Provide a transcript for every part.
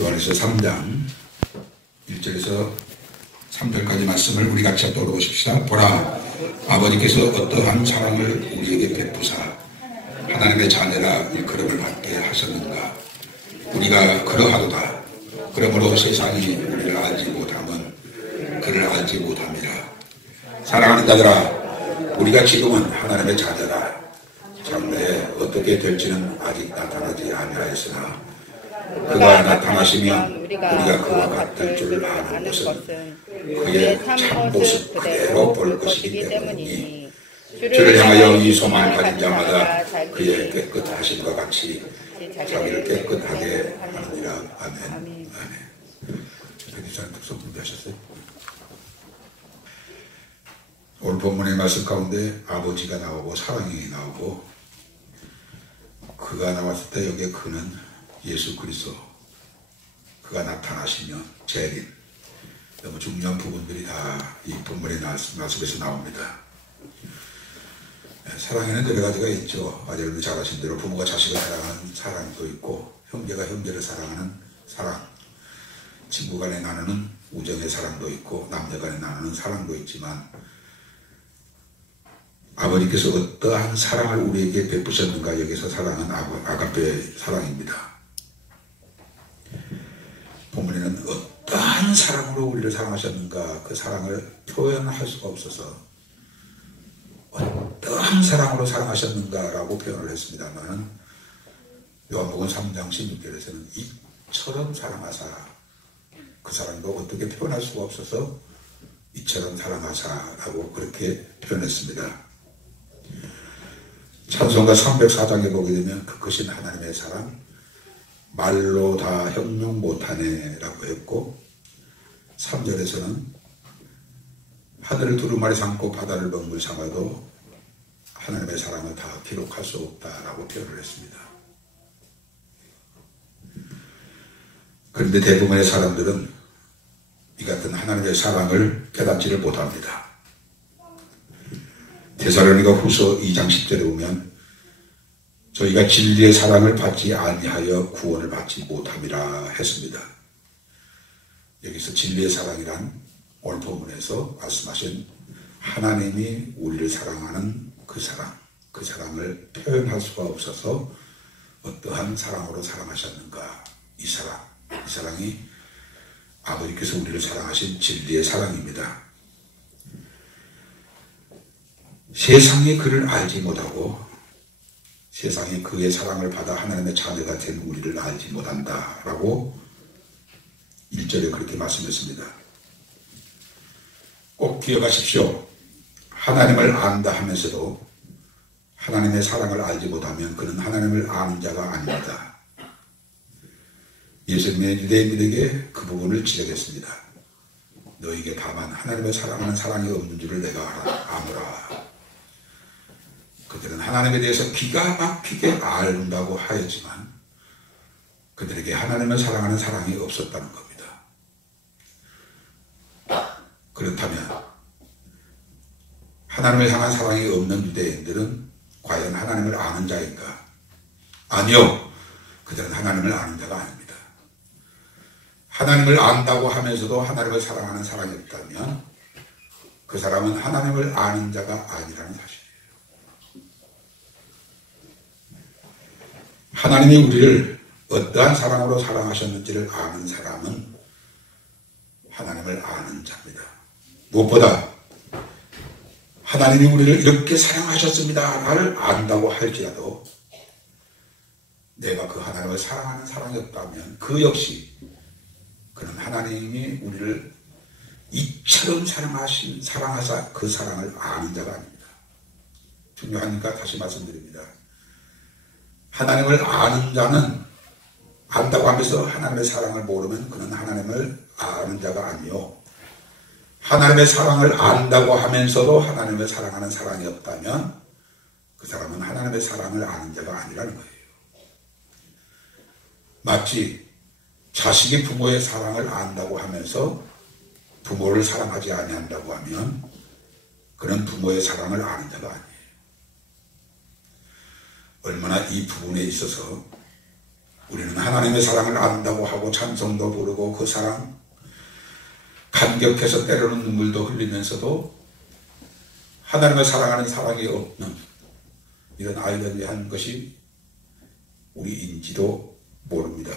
요한일서 3장 1절에서 3절까지 말씀을 우리 같이 떠올려보십시다. 보라, 아버지께서 어떠한 사랑을 우리에게 베푸사 하나님의 자녀라 일컬음을 받게 하셨는가. 우리가 그러하도다. 그러므로 세상이 우리를 알지 못함은 그를 알지 못함이라. 사랑하는 자들아, 우리가 지금은 하나님의 자녀라. 장래에 어떻게 될지는 아직 나타나지 아니하였으나 그가 나타나시면 우리가 그와 같을 줄 아는 것은 그의 참모습 그대로 볼 것이기 때문이니 주를 향하여 이 소망을 가진 자마다 그의 깨끗하심과 같이 자기를 깨끗하게 하느니라. 아멘. 아멘. 백기사님 특성 준비하셨어요? 오늘 본문의 말씀 가운데 아버지가 나오고 사랑이 나오고 그가 나왔을 때 여기에 그는 예수 그리스도, 그가 나타나시면 재림, 너무 중요한 부분들이 다 이 본문의 말씀에서 나옵니다. 사랑에는 여러 가지가 있죠. 여러분들 잘 아신 대로 부모가 자식을 사랑하는 사랑도 있고, 형제가 형제를 사랑하는 사랑, 친구 간에 나누는 우정의 사랑도 있고, 남녀 간에 나누는 사랑도 있지만, 아버지께서 어떠한 사랑을 우리에게 베푸셨는가. 여기서 사랑은 아가페의 사랑입니다. 본문에는 어떠한 사랑으로 우리를 사랑하셨는가, 그 사랑을 표현할 수가 없어서 어떠한 사랑으로 사랑하셨는가 라고 표현을 했습니다만, 요한복음 3장 16절에서는 이처럼 사랑하사, 그 사랑도 어떻게 표현할 수가 없어서 이처럼 사랑하사라고 그렇게 표현했습니다. 찬송가 304장에 보게 되면 그 크신 하나님의 사랑, 말로 다 형용 못하네 라고 했고, 3절에서는 하늘을 두루마리 삼고 바다를 먹물 삼아도 하나님의 사랑을 다 기록할 수 없다라고 표현을 했습니다. 그런데 대부분의 사람들은 이 같은 하나님의 사랑을 깨닫지를 못합니다. 데살로니가 후서 2장 10절에 보면 저희가 진리의 사랑을 받지 아니하여 구원을 받지 못함이라 했습니다. 여기서 진리의 사랑이란 오늘 본문에서 말씀하신 하나님이 우리를 사랑하는 그 사랑, 그 사랑을 표현할 수가 없어서 어떠한 사랑으로 사랑하셨는가. 이 사랑이 아버지께서 우리를 사랑하신 진리의 사랑입니다. 세상이 그를 알지 못하고 세상이 그의 사랑을 받아 하나님의 자녀가 된 우리를 알지 못한다 라고 1절에 그렇게 말씀했습니다. 꼭 기억하십시오. 하나님을 안다 하면서도 하나님의 사랑을 알지 못하면 그는 하나님을 아는 자가 아닙니다. 예수님의 유대인들에게 그 부분을 지적했습니다. 너에게 다만 하나님을 사랑하는 사랑이 없는 줄을 내가 아노라. 그들은 하나님에 대해서 기가 막히게 알다고 하였지만 그들에게 하나님을 사랑하는 사랑이 없었다는 겁니다. 그렇다면 하나님을 향한 사랑이 없는 유대인들은 과연 하나님을 아는 자인가? 아니요. 그들은 하나님을 아는 자가 아닙니다. 하나님을 안다고 하면서도 하나님을 사랑하는 사랑이 없다면 그 사람은 하나님을 아는 자가 아니라는 사실이에요. 하나님이 우리를 어떠한 사랑으로 사랑하셨는지를 아는 사람은 하나님을 아는 자입니다. 무엇보다 하나님이 우리를 이렇게 사랑하셨습니다를 안다고 할지라도 내가 그 하나님을 사랑하는 사랑이 없다면 그 역시 그는 하나님이 우리를 이처럼 사랑하사 그 사랑을 아는 자가 아닙니다. 중요하니까 다시 말씀드립니다. 하나님을 아는 자는 안다고 하면서 하나님의 사랑을 모르면 그는 하나님을 아는 자가 아니요. 하나님의 사랑을 안다고 하면서도 하나님을 사랑하는 사랑이 없다면 그 사람은 하나님의 사랑을 아는 자가 아니라는 거예요. 마치 자식이 부모의 사랑을 안다고 하면서 부모를 사랑하지 아니한다고 하면 그는 부모의 사랑을 아는 자가 아니에요. 얼마나 이 부분에 있어서 우리는 하나님의 사랑을 안다고 하고 찬송도 부르고 그 사랑 감격해서 때로는 눈물도 흘리면서도 하나님을 사랑하는 사랑이 없는 이런 아이들이 한 것이 우리인지도 모릅니다.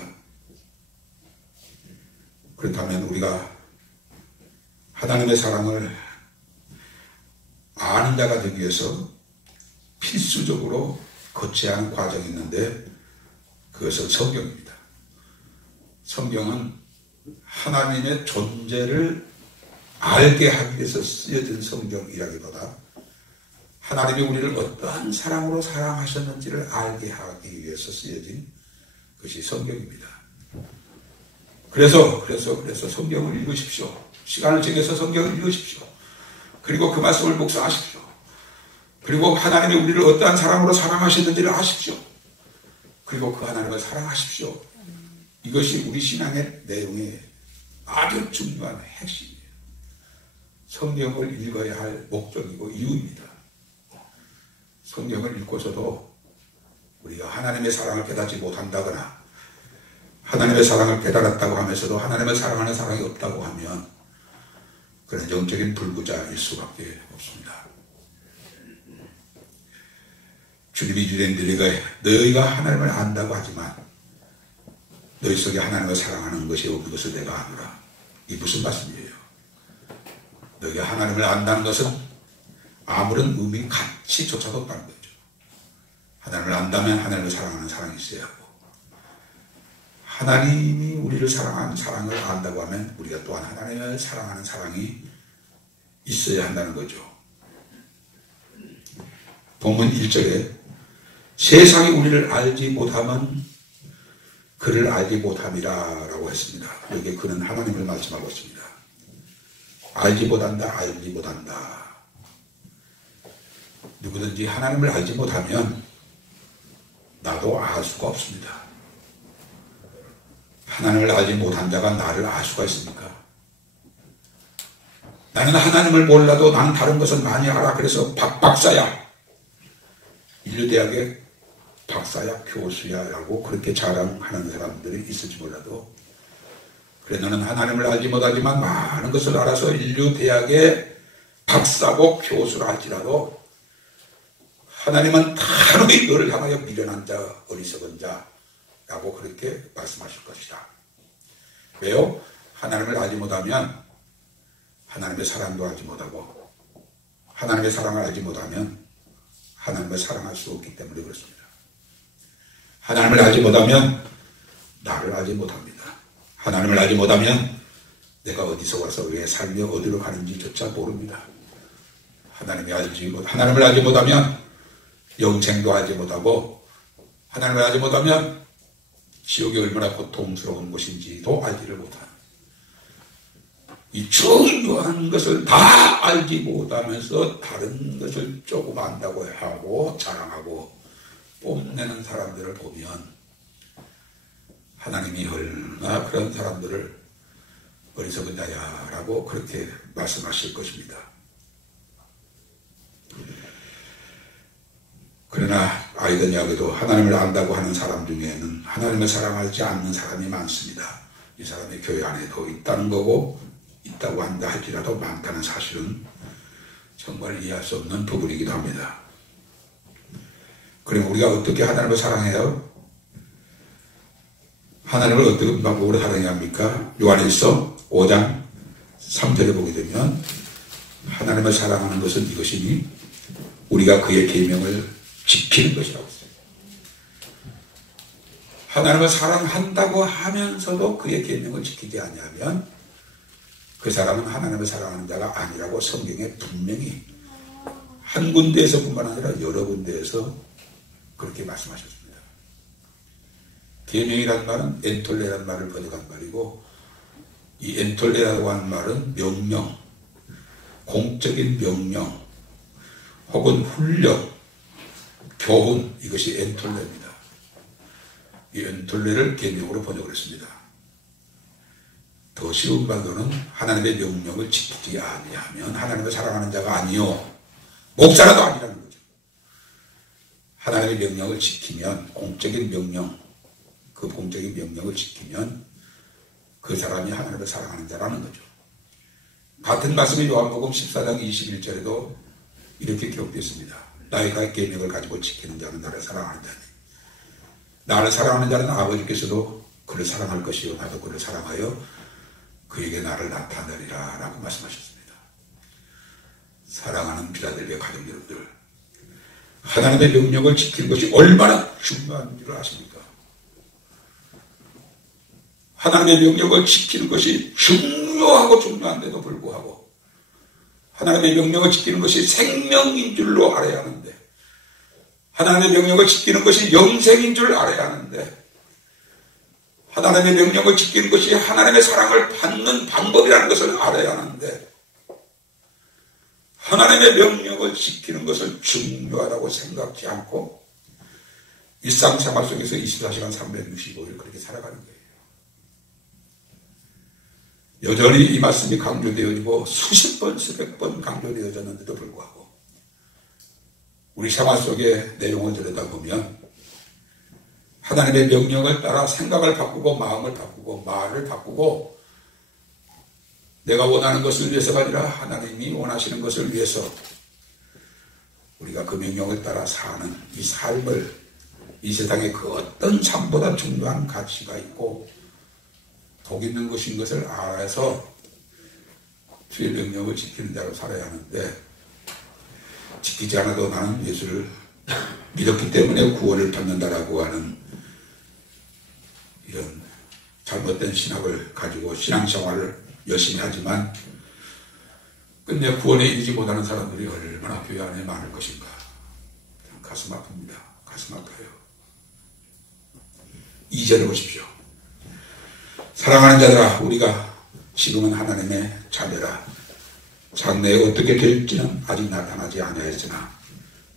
그렇다면 우리가 하나님의 사랑을 아는 자가 되기 위해서 필수적으로 거쳐야 하는 과정이 있는데 그것은 성경입니다. 성경은 하나님의 존재를 알게 하기 위해서 쓰여진 성경이라기보다 하나님이 우리를 어떠한 사랑으로 사랑하셨는지를 알게 하기 위해서 쓰여진 것이 성경입니다. 그래서 성경을 읽으십시오. 시간을 정해서 성경을 읽으십시오. 그리고 그 말씀을 묵상하십시오. 그리고 하나님이 우리를 어떠한 사랑으로 사랑하셨는지를 아십시오. 그리고 그 하나님을 사랑하십시오. 이것이 우리 신앙의 내용의 아주 중요한 핵심이에요. 성경을 읽어야 할 목적이고 이유입니다. 성경을 읽고서도 우리가 하나님의 사랑을 깨닫지 못한다거나 하나님의 사랑을 깨달았다고 하면서도 하나님을 사랑하는 사랑이 없다고 하면 그런 영적인 불구자일 수밖에 없습니다. 주님이 이르되 너희가 하나님을 안다고 하지만 너희 속에 하나님을 사랑하는 것이 없는 것을 내가 아노라. 이 무슨 말씀이에요? 너희가 하나님을 안다는 것은 아무런 의미 가치조차도 없다는 거죠. 하나님을 안다면 하나님을 사랑하는 사랑이 있어야 하고 하나님이 우리를 사랑하는 사랑을 안다고 하면 우리가 또한 하나님을 사랑하는 사랑이 있어야 한다는 거죠. 본문 1절에 세상이 우리를 알지 못하면 그를 알지 못함이라 라고 했습니다. 여기에 그는 하나님을 말씀하고 있습니다. 알지 못한다, 알지 못한다. 누구든지 하나님을 알지 못하면 나도 알 수가 없습니다. 하나님을 알지 못한 자가 나를 알 수가 있습니까? 나는 하나님을 몰라도 나는 다른 것을 많이 알아. 그래서 박사야. 인류대학의 박사야, 교수야 라고 그렇게 자랑하는 사람들이 있을지 몰라도 그래 너는 하나님을 알지 못하지만 많은 것을 알아서 인류대학의 박사고 교수라 할지라도 하나님은 단호히 너를 향하여 미련한 자, 어리석은 자라고 그렇게 말씀하실 것이다. 왜요? 하나님을 알지 못하면 하나님의 사랑도 알지 못하고 하나님의 사랑을 알지 못하면 하나님을 사랑할 수 없기 때문에 그렇습니다. 하나님을 알지 못하면 나를 알지 못합니다. 하나님을 알지 못하면 내가 어디서 와서 왜 살며 어디로 가는지조차 모릅니다. 하나님을 알지 못하면 영생도 알지 못하고 하나님을 알지 못하면 지옥이 얼마나 고통스러운 곳인지도 알지를 못하는 이 중요한 것을 다 알지 못하면서 다른 것을 조금 안다고 하고 자랑하고 뽐내는 사람들을 보면 하나님이 얼마나 그런 사람들을 어리석은 자야 라고 그렇게 말씀하실 것입니다. 그러나 아이러니하게도 하나님을 안다고 하는 사람 중에는 하나님을 사랑하지 않는 사람이 많습니다. 이 사람이 교회 안에도 있다는 거고 있다고 한다 할지라도 많다는 사실은 정말 이해할 수 없는 부분이기도 합니다. 그럼 우리가 어떻게 하나님을 사랑해요? 하나님을 어떤 방법으로 사랑해야 합니까? 요한일서 5장 3절에 보게 되면 하나님을 사랑하는 것은 이것이니 우리가 그의 계명을 지키는 것이라고 했어요. 하나님을 사랑한다고 하면서도 그의 계명을 지키지 아니하면 그 사람은 하나님을 사랑하는 자가 아니라고 성경에 분명히 한 군데에서뿐만 아니라 여러 군데에서 그렇게 말씀하셨습니다. 계명이라는 말은 엔톨레라는 말을 번역한 말이고 이 엔톨레라고 하는 말은 명령, 공적인 명령 혹은 훈령, 교훈 이것이 엔톨레입니다. 이 엔톨레를 계명으로 번역을 했습니다. 더 쉬운 말로는 하나님의 명령을 지키지 아니하면 하나님을 사랑하는 자가 아니요 목사라도 아니라는 거죠. 하나님의 명령을 지키면 공적인 명령 그 공적인 명령을 지키면 그 사람이 하나님을 사랑하는 자라는 거죠. 같은 말씀이 요한복음 14장 21절에도 이렇게 기록되어 있습니다. 나의 계명을 가지고 지키는 자는 나를 사랑하는 자니 나를 사랑하는 자는 아버지께서도 그를 사랑할 것이요 나도 그를 사랑하여 그에게 나를 나타내리라 라고 말씀하셨습니다. 사랑하는 비라델비아 가족 여러분들, 하나님의 명령을 지키는 것이 얼마나 중요한 줄 아십니까? 하나님의 명령을 지키는 것이 중요하고 중요한데도 불구하고 하나님의 명령을 지키는 것이 생명인 줄로 알아야 하는데, 하나님의 명령을 지키는 것이 영생인 줄 알아야 하는데, 하나님의 명령을 지키는 것이 하나님의 사랑을 받는 방법이라는 것을 알아야 하는데, 하나님의 명령을 지키는 것을 중요하다고 생각지 않고 일상생활 속에서 24시간 365일 그렇게 살아가는 거예요. 여전히 이 말씀이 강조되어지고 수십 번, 수백 번 강조되어졌는데도 불구하고 우리 생활 속의 내용을 들여다보면 하나님의 명령을 따라 생각을 바꾸고 마음을 바꾸고 말을 바꾸고 내가 원하는 것을 위해서가 아니라 하나님이 원하시는 것을 위해서 우리가 그 명령을 따라 사는 이 삶을, 이 세상에 그 어떤 삶보다 중요한 가치가 있고 복 있는 것인 것을 알아서 주의 명령을 지키는 자로 살아야 하는데, 지키지 않아도 나는 예수를 믿었기 때문에 구원을 받는다라고 하는 이런 잘못된 신학을 가지고 신앙생활을 열심히 하지만 끝내 구원에 이르지 못하는 사람들이 얼마나 교회 안에 많을 것인가. 가슴 아픕니다. 가슴 아파요. 2절에 보십시오. 사랑하는 자들아, 우리가 지금은 하나님의 자녀라. 장래에 어떻게 될지는 아직 나타나지 않았으나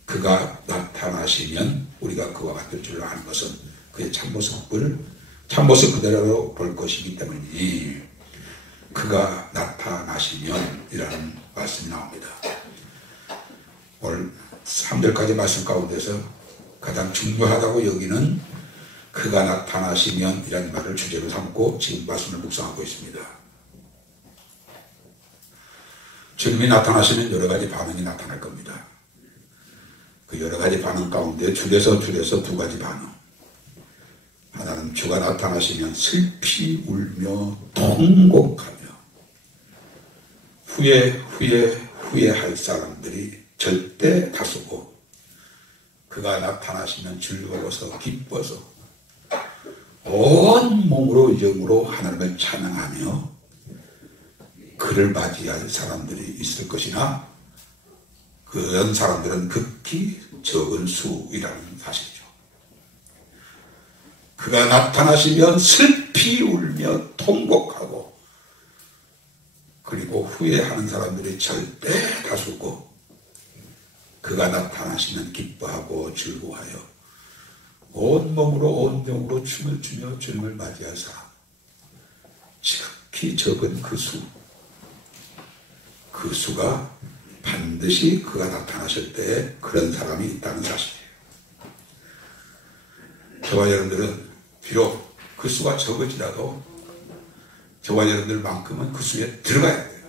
그가 나타나시면 우리가 그와 같을 줄 아는 것은 그의 참모습 그대로 볼 것이기 때문이니 그가 나타나시면 이라는 말씀이 나옵니다. 오늘 3절까지 말씀 가운데서 가장 중요하다고 여기는 그가 나타나시면 이라는 말을 주제로 삼고 지금 말씀을 묵상하고 있습니다. 주님이 나타나시면 여러 가지 반응이 나타날 겁니다. 그 여러 가지 반응 가운데 줄여서 두 가지 반응. 하나는 주가 나타나시면 슬피 울며 통곡하며 후회할 사람들이 절대 다수고, 그가 나타나시면 즐거워서 기뻐서 온 몸으로 영으로 하나님을 찬양하며 그를 맞이할 사람들이 있을 것이나 그런 사람들은 극히 적은 수이라는 사실이죠. 그가 나타나시면 슬피 울며 통곡하고 그리고 후회하는 사람들이 절대 다수고, 그가 나타나시면 기뻐하고 즐거워하여 온몸으로 온 영으로 춤을 추며 주님을 맞이할 사람, 지극히 적은 그 수가 반드시 그가 나타나실 때에 그런 사람이 있다는 사실이에요. 저와 여러분들은 비록 그 수가 적을지라도 저와 여러분들만큼은 그 수에 들어가야 돼요.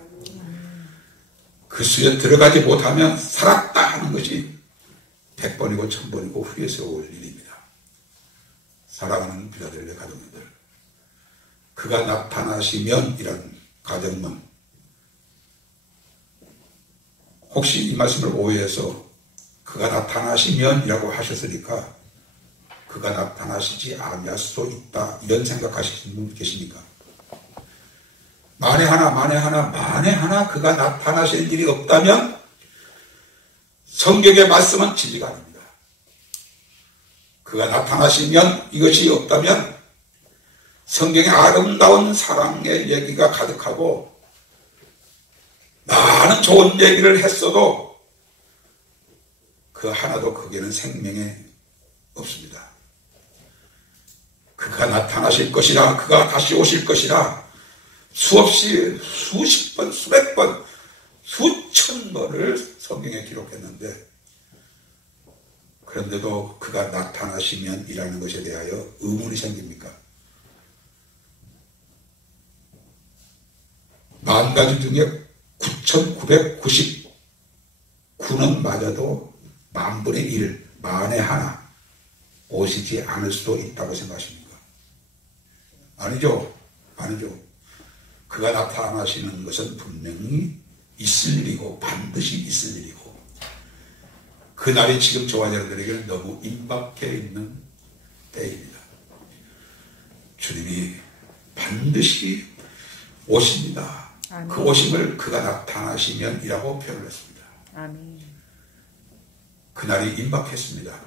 그 수에 들어가지 못하면 살았다 하는 것이 100번이고 1000번이고 후회스러울 일입니다. 사랑하는 비라델비아 가족님들, 그가 나타나시면 이런 가정문, 혹시 이 말씀을 오해해서 그가 나타나시면 이라고 하셨으니까 그가 나타나시지 아니할 수도 있다 이런 생각하시는 분 계십니까? 만에 하나 그가 나타나실 일이 없다면 성경의 말씀은 진리가 아닙니다. 그가 나타나시면 이것이 없다면 성경의 아름다운 사랑의 얘기가 가득하고 많은 좋은 얘기를 했어도 그 하나도 거기에는 생명에 없습니다. 그가 나타나실 것이라, 그가 다시 오실 것이라 수없이 수십 번, 수백 번, 수천 번을 성경에 기록했는데 그런데도 그가 나타나시면 이라는 것에 대하여 의문이 생깁니까? 만 가지 중에 9,999는 맞아도 만분의 1, 만에 하나 오시지 않을 수도 있다고 생각하십니까? 아니죠. 아니죠. 그가 나타나시는 것은 분명히 있을 일이고 반드시 있을 일이고 그날이 지금 저와 여러분들에게는 너무 임박해 있는 때입니다. 주님이 반드시 오십니다. 아멘. 그 오심을 그가 나타나시면 이라고 표현을 했습니다. 아멘. 그날이 임박했습니다.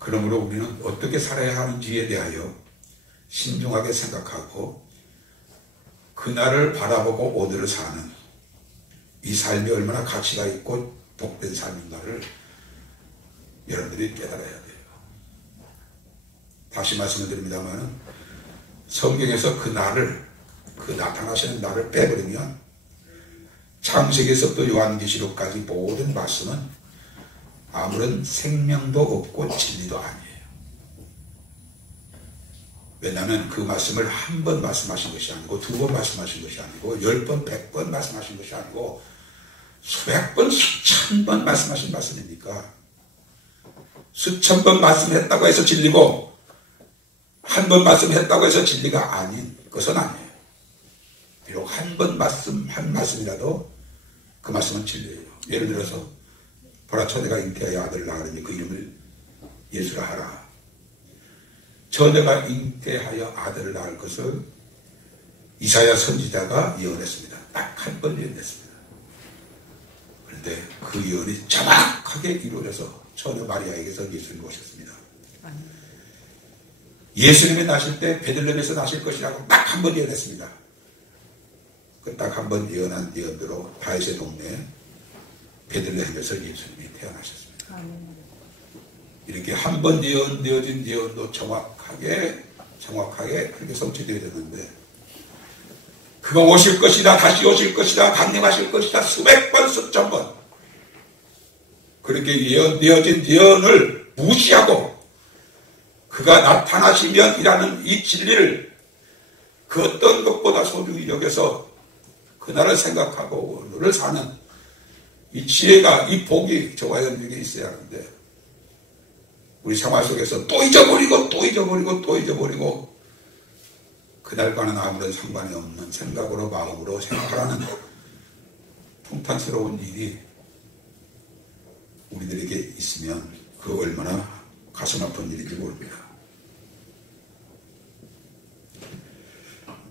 그러므로 우리는 어떻게 살아야 하는지에 대하여 신중하게 생각하고 그날을 바라보고 오늘을 사는 이 삶이 얼마나 가치가 있고 복된 삶인가를 여러분들이 깨달아야 돼요. 다시 말씀을 드립니다만 성경에서 그 날을 그 나타나시는 날을 빼버리면 창세기에서부터 요한계시록까지 모든 말씀은 아무런 생명도 없고 진리도 아니에요. 왜냐하면 그 말씀을 한 번 말씀하신 것이 아니고 두 번 말씀하신 것이 아니고 10번, 100번 말씀하신 것이 아니고 수백 번, 수천 번 말씀하신 말씀이니까 수천 번 말씀했다고 해서 진리고 한 번 말씀했다고 해서 진리가 아닌 것은 아니에요. 비록 한 번 한 말씀이라도 그 말씀은 진리예요. 예를 들어서 보라 처녀가 잉태하여 아들을 낳으니 그 이름을 예수라 하라. 처녀가 잉태하여 아들을 낳을 것을 이사야 선지자가 예언했습니다. 딱 한 번 예언했습니다. 그런데 그 예언이 정확하게 이루어져서 처녀 마리아에게서 예수님이 오셨습니다. 예수님이 나실 때 베들레헴에서 나실 것이라고 딱 한 번 예언했습니다. 그 딱 한 번 예언한 예언대로 다윗의 동네 베들레헴에서 예수님이 태어나셨습니다. 이렇게 한 번 예언되어진 예언도 정확하게 그렇게 성취되어졌는데 그가 오실 것이다, 다시 오실 것이다, 강림하실 것이다 수백 번, 수천 번 그렇게 예언되어진 예언을 무시하고 그가 나타나시면 이라는 이 진리를 그 어떤 것보다 소중히 여겨서 그날을 생각하고 오늘을 사는 이 지혜가, 이 복이 저와 여러분에게 있어야 하는데 우리 생활 속에서 또 잊어버리고 그날과는 아무런 상관이 없는 생각으로 마음으로 생각하라는 통탄스러운 일이 우리들에게 있으면 그 얼마나 가슴 아픈 일인지 모릅니다.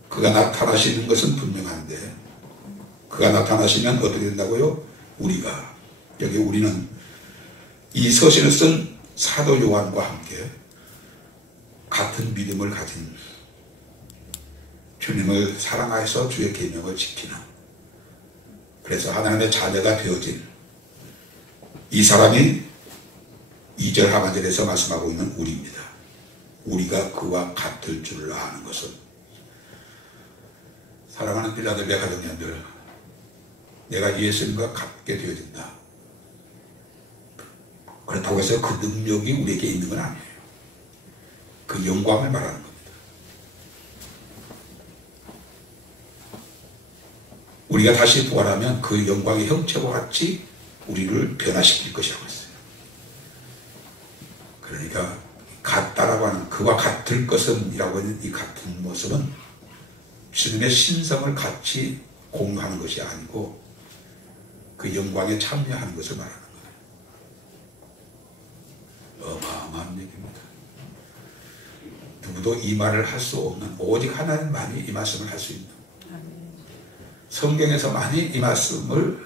그가 나타나시는 것은 분명한데 그가 나타나시면 어떻게 된다고요? 우리가 여기 우리는 이 서신을 쓴 사도 요한과 함께 같은 믿음을 가진 주님을 사랑하여서 주의 계명을 지키는 그래서 하나님의 자녀가 되어진 이 사람이 2절 하반절에서 말씀하고 있는 우리입니다. 우리가 그와 같을 줄 아는 것은 사랑하는 필라델피아 가정님들 내가 예수님과 같게 되어진다. 그렇다고 해서 그 능력이 우리에게 있는 건 아니에요. 그 영광을 말하는 겁니다. 우리가 다시 부활하면 그 영광의 형체와 같이 우리를 변화시킬 것이라고 했어요. 그러니까 같다라고 하는 그와 같을 것은 이라고 하는 이 같은 모습은 주님의 신성을 같이 공유하는 것이 아니고 그 영광에 참여하는 것을 말하는 거예요. 어마어마한 얘기입니다. 누구도 이 말을 할 수 없는 오직 하나님만이 이 말씀을 할 수 있는 성경에서만이 이 말씀을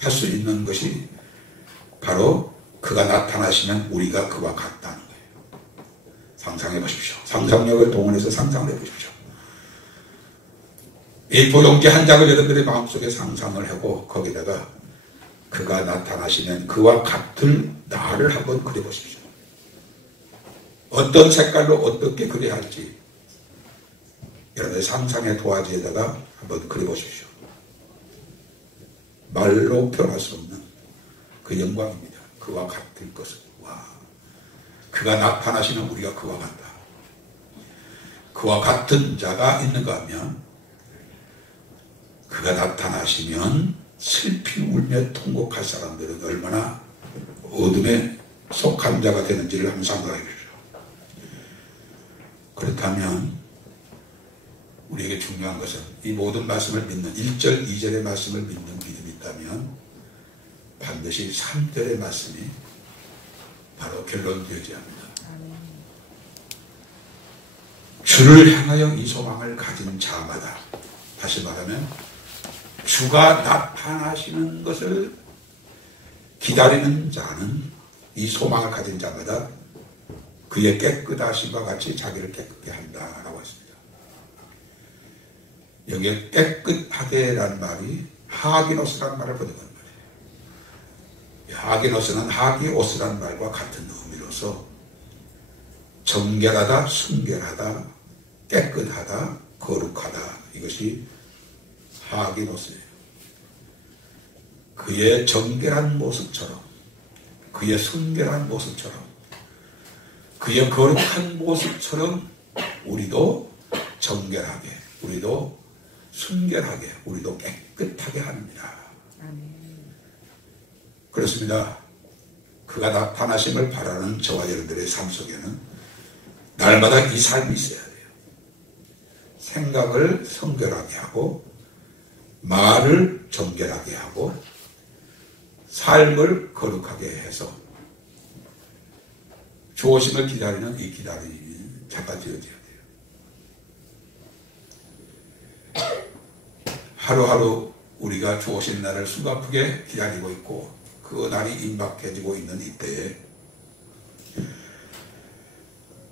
할 수 있는 것이 바로 그가 나타나시면 우리가 그와 같다는 거예요. 상상해 보십시오. 상상력을 동원해서 상상해 보십시오. A4 용지 한 장을 여러분들의 마음속에 상상을 하고 거기다가 그가 나타나시면 그와 같을 나를 한번 그려보십시오. 어떤 색깔로 어떻게 그려야 할지 여러분의 상상의 도화지에다가 한번 그려보십시오. 말로 표현할 수 없는 그 영광입니다. 그와 같을 것을. 와, 그가 나타나시면 우리가 그와 같다. 그와 같은 자가 있는가 하면 그가 나타나시면 슬피 울며 통곡할 사람들은 얼마나 어둠에 속한 자가 되는지를 한번 생각해 주십시오. 그렇다면 우리에게 중요한 것은 이 모든 말씀을 믿는 1절, 2절의 말씀을 믿는 믿음이 있다면 반드시 3절의 말씀이 바로 결론되어야 합니다. 주를 향하여 이 소망을 가진 자마다, 다시 말하면 주가 나타나시는 것을 기다리는 자는, 이 소망을 가진 자마다 그의 깨끗하심과 같이 자기를 깨끗게 한다라고 했습니다. 여기에 깨끗하게라는 말이 하기노스라는 말을 번역한 말이에요. 하기노스는 하기오스라는 말과 같은 의미로서 정결하다, 순결하다, 깨끗하다, 거룩하다, 이것이 하기노스예요. 그의 정결한 모습처럼, 그의 순결한 모습처럼, 그의 거룩한 모습처럼 우리도 정결하게, 우리도 순결하게, 우리도 깨끗하게 합니다. 그렇습니다. 그가 나타나심을 바라는 저와 여러분들의 삶 속에는 날마다 이 삶이 있어야 돼요. 생각을 성결하게 하고, 말을 정결하게 하고, 삶을 거룩하게 해서 주오심을 기다리는 이 기다림이 자가 되어져야 돼요. 하루하루 우리가 주오신 날을 숨가쁘게 기다리고 있고 그 날이 임박해지고 있는 이때에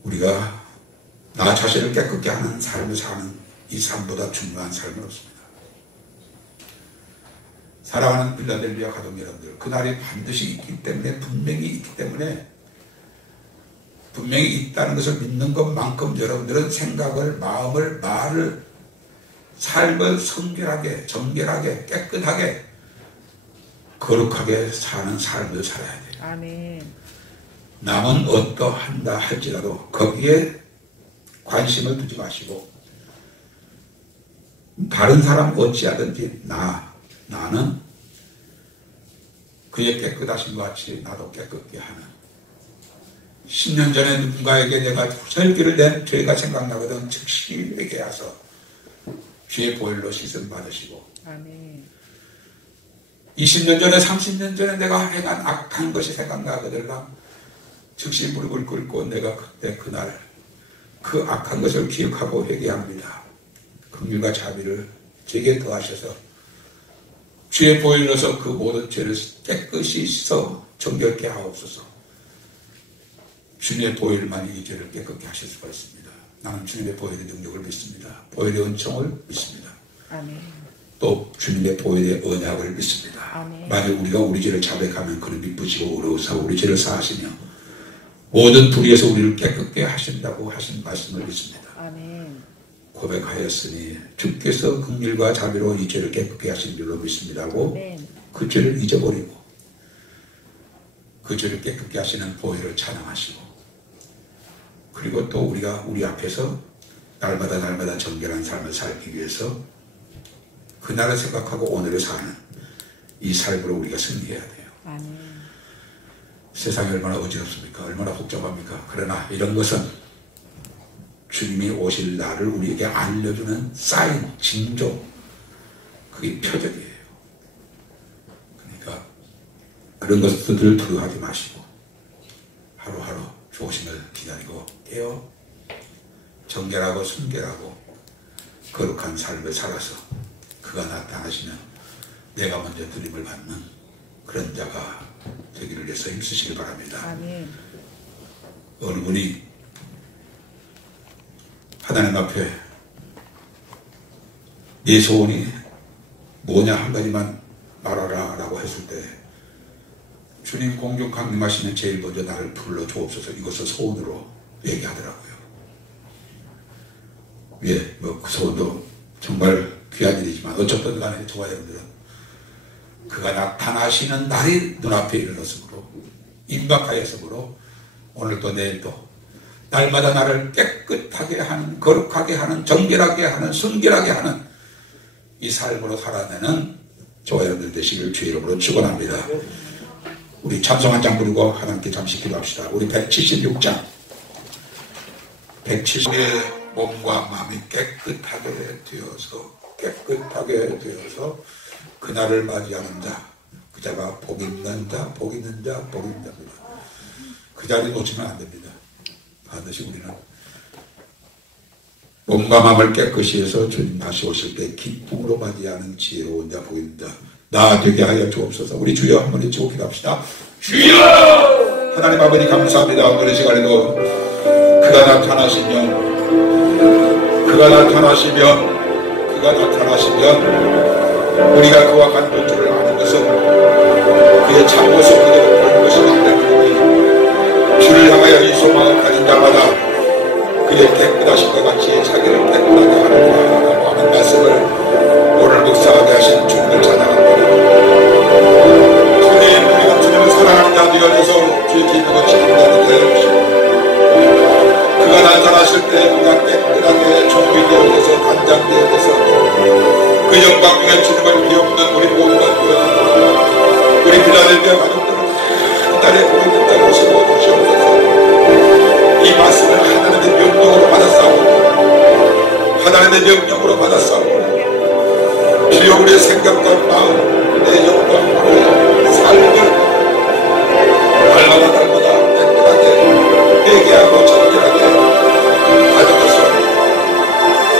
우리가 나 자신을 깨끗게 하는 삶을 사는 이 삶보다 중요한 삶은 없습니다. 사랑하는 필라델비아 가족 여러분들, 그날이 반드시 있기 때문에, 분명히 있기 때문에, 분명히 있다는 것을 믿는 것만큼 여러분들은 생각을, 마음을, 말을, 삶을 성결하게, 정결하게, 깨끗하게, 거룩하게 사는 삶을 살아야 돼요. 아멘. 남은 어떠한다 할지라도 거기에 관심을 두지 마시고, 다른 사람 어찌하든지 나는 그의 깨끗하심과 같이 나도 깨끗게 하는, 10년 전에 누군가에게 내가 혈기를 낸 죄가 생각나거든 즉시 회개하서 주의 보혈로 씻음 받으시고, 아멘. 20년 전에 30년 전에 내가 행한 악한 것이 생각나거들라 즉시 무릎을 꿇고 내가 그때 그날 그 악한 것을 기억하고 회개합니다. 긍휼과 자비를 제게 더하셔서 주의 보혈로서 그 모든 죄를 깨끗이 씻어 정결케 하옵소서. 주님의 보혈만이 이 죄를 깨끗게 하실 수가 있습니다. 나는 주님의 보혈의 능력을 믿습니다. 보혈의 은총을 믿습니다. 아멘. 또 주님의 보혈의 언약을 믿습니다. 아멘. 만약 우리가 우리 죄를 자백하면 그는 미쁘시고 의로우사 우리 죄를 사하시며 모든 불의에서 우리를 깨끗게 하신다고 하신 말씀을 믿습니다. 아멘. 고백하였으니 주께서 긍휼과 자비로 이 죄를 깨끗게 하신 줄로 믿습니다고. 아멘. 그 죄를 잊어버리고 그 죄를 깨끗게 하시는 보혈을 찬양하시고, 그리고 또 우리가 우리 앞에서 날마다 정결한 삶을 살기 위해서 그날을 생각하고 오늘을 사는 이 삶으로 우리가 승리해야 돼요. 아멘. 세상이 얼마나 어지럽습니까? 얼마나 복잡합니까? 그러나 이런 것은 주님이 오실 날을 우리에게 알려주는 사인, 징조, 그게 표적이에요. 그러니까 그런 것들을 두려워하지 마시고 하루하루 주 오심을 기다리고 깨어 정결하고 순결하고 거룩한 삶을 살아서 그가 나타나시면 내가 먼저 드림을 받는 그런 자가 되기를 위해서 힘쓰시길 바랍니다. 아멘. 어느 분이 하나님 앞에 네 소원이 뭐냐 한 가지만 말하라 라고 했을 때 주님 공중 강림하시면 제일 먼저 나를 불러 주옵소서, 이것을 소원으로 얘기하더라고요. 예, 뭐 그 소원도 정말 귀한 일이지만 어쨌든 간에 저와 여러분들은 그가 나타나시는 날이 눈앞에 이르렀으므로 임박하였으므로 오늘도 내일도 날마다 나를 깨끗하게 하는, 거룩하게 하는, 정결하게 하는, 순결하게 하는 이 삶으로 살아내는 저와 여러분들 되시길 주의 이름으로 축원합니다. 우리 찬송 한 장 부르고 하나님께 잠시 기도합시다. 우리 176장 170의 몸과 마음이 깨끗하게 되어서 그날을 맞이하는 자, 그 자가 복 있는 자, 복 있는 자, 복 있는 자입니다. 그 자리 놓치면 안 됩니다. 반드시 우리는 몸과 마음을 깨끗이 해서 주님 다시 오실 때 기쁨으로 맞이하는 지혜로운 자, 복 있는 자 나 되게 하여 주옵소서. 우리 주여 한번 외치고 기도합시다. 주여! 하나님 아버지 감사합니다. 오늘 시간에도 그가 나타나시면 우리가 그와 같은 줄을 아는 것은 그의 참모습 그대로 보는 것이 때문이니 주를 향하여 이 소망을 가진 자마다 그의 깨끗하심과 같이 자기를 깨끗하게 하라고 하는 말씀을 오늘 묵상하게 하신 주님을 찬양합니다. 주님, 우리가 주님을 사랑하는 자 되어져서 주의 기쁨을 지키는 자 되어주시고 그가 나타나실 때 우리가 깨끗하게 정비되어져서 단장되어져서 그 영광 중에 주님을 비옵는 우리 모두가 되어지고 우리 빌라델비아 가족들은 한 달에 보고 있다고 모시고 주시옵소서. 이 말씀을 하나님의 명령으로 받았사오니 하나님의 명령으로 받았사오니 주여 우리의 생각과 마음 내 영과 우리의 삶을 날마다 깨끗하게 회개하고 정결하게 가져가서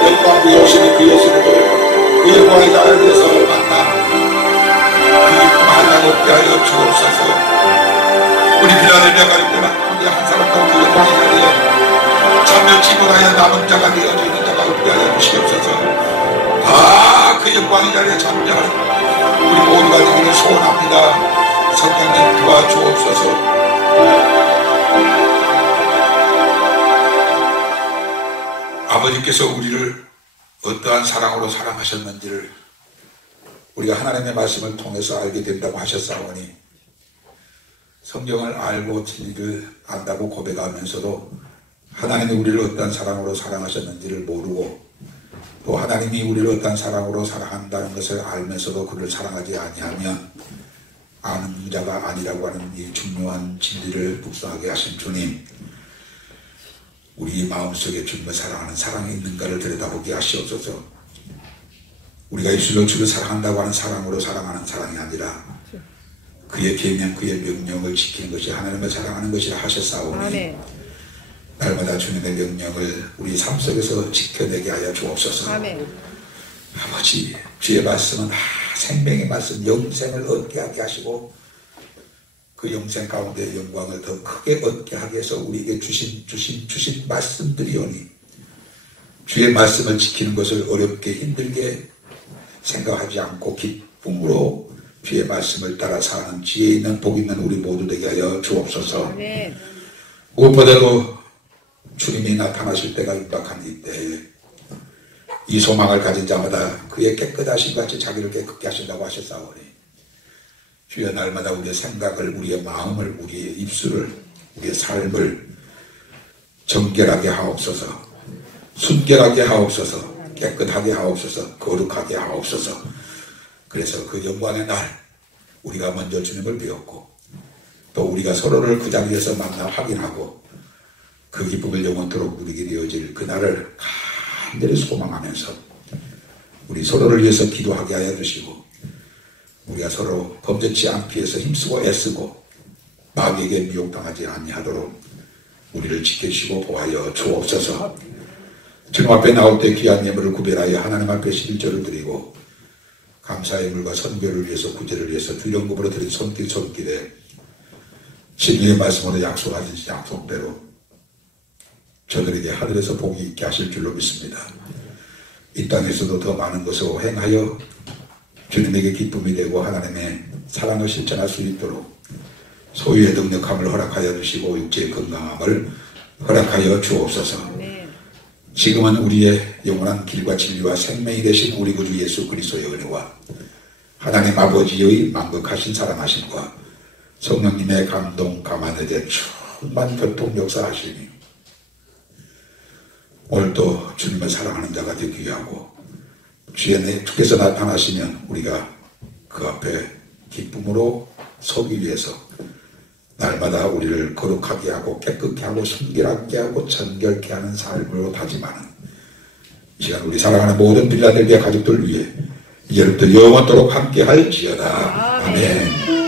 영광 그 여신이 그 예수님을 그 영광의 자를 위해서 만나 그 기쁨 하나 높게 하여 주옵소서. 우리 빌라델비아 가족들은 우리 한 사람도 그 영광의 자리에 참여치 못하여 남은 자가 되어져 있는 자가 없게 하여 주시옵소서. 그 영광의 자리에 참여하는 우리 모두가 되기를 소원합니다. 성령님 도와주옵소서. 아버지께서 우리를 어떠한 사랑으로 사랑하셨는지를 우리가 하나님의 말씀을 통해서 알게 된다고 하셨사오니 성경을 알고 진리를 안다고 고백하면서도 하나님이 우리를 어떠한 사랑으로 사랑하셨는지를 모르고 또 하나님이 우리를 어떠한 사랑으로 사랑한다는 것을 알면서도 그를 사랑하지 아니하면 아는 자가 아니라고 하는 이 중요한 진리를 묵상하게 하신 주님, 우리 마음속에 주님을 사랑하는 사랑이 있는가를 들여다보게 하시옵소서. 우리가 입술로 주를 사랑한다고 하는 사랑으로 사랑하는 사랑이 아니라 그의 계명, 그의 명령을 지키는 것이 하나님을 사랑하는 것이라 하셨사오니 아멘. 날마다 주님의 명령을 우리 삶 속에서 지켜내게 하여 주옵소서. 아멘. 아버지, 주의 말씀은 생명의 말씀, 영생을 얻게 하게 하시고 그 영생 가운데 영광을 더 크게 얻게 하게 해서 우리에게 주신 말씀들이오니 주의 말씀을 지키는 것을 어렵게 힘들게 생각하지 않고 기쁨으로 주의 말씀을 따라 사는 지혜 있는 복 있는 우리 모두 되게 하여 주옵소서. 아멘. 무엇보다도 주님이 나타나실 때가 임박한 이때에 이 소망을 가진 자마다 그의 깨끗하신 같이 자기를 깨끗게 하신다고 하셨사오니 주여 날마다 우리의 생각을, 우리의 마음을, 우리의 입술을, 우리의 삶을 정결하게 하옵소서, 순결하게 하옵소서, 깨끗하게 하옵소서, 거룩하게 하옵소서. 그래서 그 영광의 날 우리가 먼저 주님을 배웠고 또 우리가 서로를 그 자리에서 만나 확인하고 그 기쁨을 영원토록 누리게 되어질 그날을 간절히 소망하면서 우리 서로를 위해서 기도하게 하여 주시고 우리가 서로 범죄치 않기 위해서 힘쓰고 애쓰고 마귀에게 미혹당하지 아니하도록 우리를 지켜주시고 보하여 주옵소서. 주님 앞에 나올 때 귀한 예물을 구별하여 하나님 앞에 11조를 드리고 감사의 물과 선교를 위해서 구제를 위해서 주연금으로 드린 손길에 진리의 말씀으로 약속하신 약속대로 저들에게 하늘에서 복이 있게 하실 줄로 믿습니다. 이 땅에서도 더 많은 것을 행하여 주님에게 기쁨이 되고 하나님의 사랑을 실천할 수 있도록 소유의 능력함을 허락하여 주시고 육체의 건강함을 허락하여 주옵소서. 지금은 우리의 영원한 길과 진리와 생명이 되신 우리 구주 예수 그리스도의 은혜와 하나님 아버지의 만극하신 사랑하심과 성령님의 감동 감화에 충만 교통 역사하시니 오늘도 주님을 사랑하는 자가 되기 위하고 주께서 나타나시면 우리가 그 앞에 기쁨으로 서기 위해서 날마다 우리를 거룩하게 하고 깨끗게 하고 순결하게 하고 정결케 하는 삶으로 다짐하는 이 시간 우리 사랑하는 모든 빌라델비아 가족들 위해 이제부터 영원토록 함께 할지어다. 아멘.